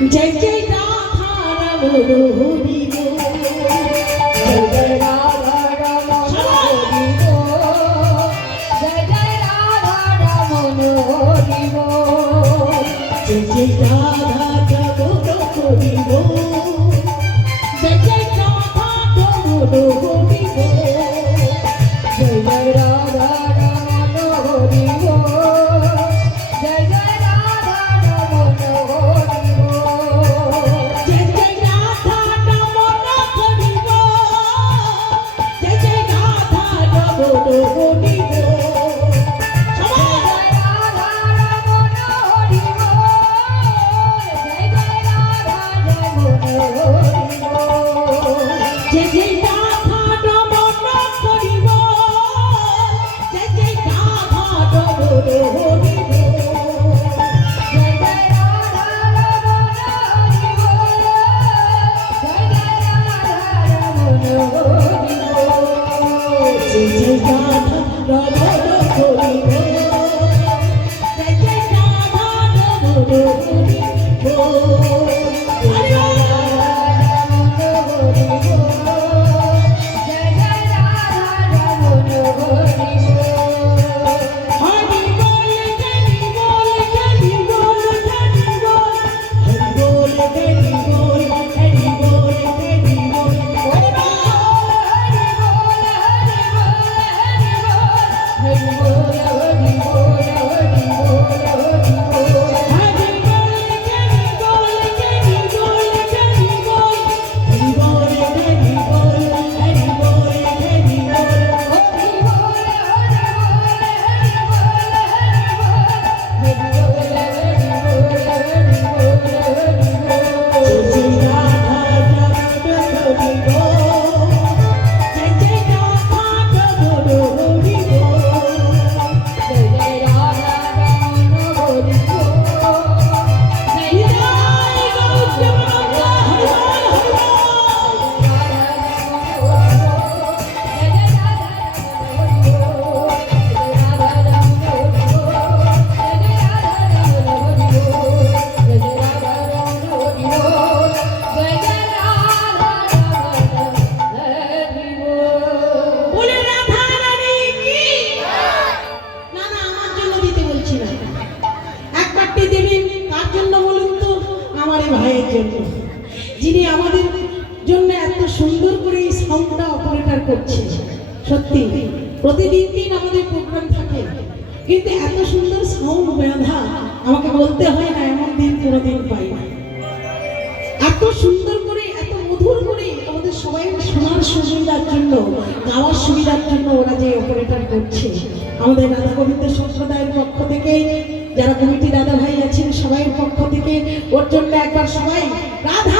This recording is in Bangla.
जय जय राधा रमण हरि बोल, जय जय राधा रमण हरि बोल, जय जय राधा रमण हरि बोल, जय जय राधा रमण हरि बोल, जय जय राधा रमण हरि बोल, जय जय राधा रमण हरि बोल, जय जय राधा रमण हरि बोल, जय जय राधा रमण हरि बोल, जय जय राधा रमण हरि बोल, जय जय राधा रमण हरि बोल, जय जय राधा रमण हरि बोल, जय जय राधा रमण हरि बोल, जय जय राधा रमण हरि बोल, जय जय राधा रमण हरि बोल, जय जय राधा रमण हरि बोल, जय जय राधा रमण हरि बोल, जय जय राधा रमण हरि बोल, हरि যিনি আমাদের জন্য এত সুন্দর করে এই সাউন্ডটা অপারেটর করছে। সত্যি প্রতিদিন দিন আমাদের প্রোগ্রাম থাকে, কিন্তু এত সুন্দর সাউন্ড বাঁধা আমাকে বলতে হয় না, এমন দিন কোনোদিন পাই না। এত সুন্দর করে এত মধুর করে আমাদের সবাই শোনার সুবিধার জন্য, গাওয়ার সুবিধার জন্য ওরা যে অপারেটর করছে, আমাদের রাধা গোবিন্দ সম্প্রদায়ের পক্ষ থেকে, যারা কমিটি দাদা ভাই আছেন সবাই পক্ষ থেকে ওর জন্য একবার সবাই রাধা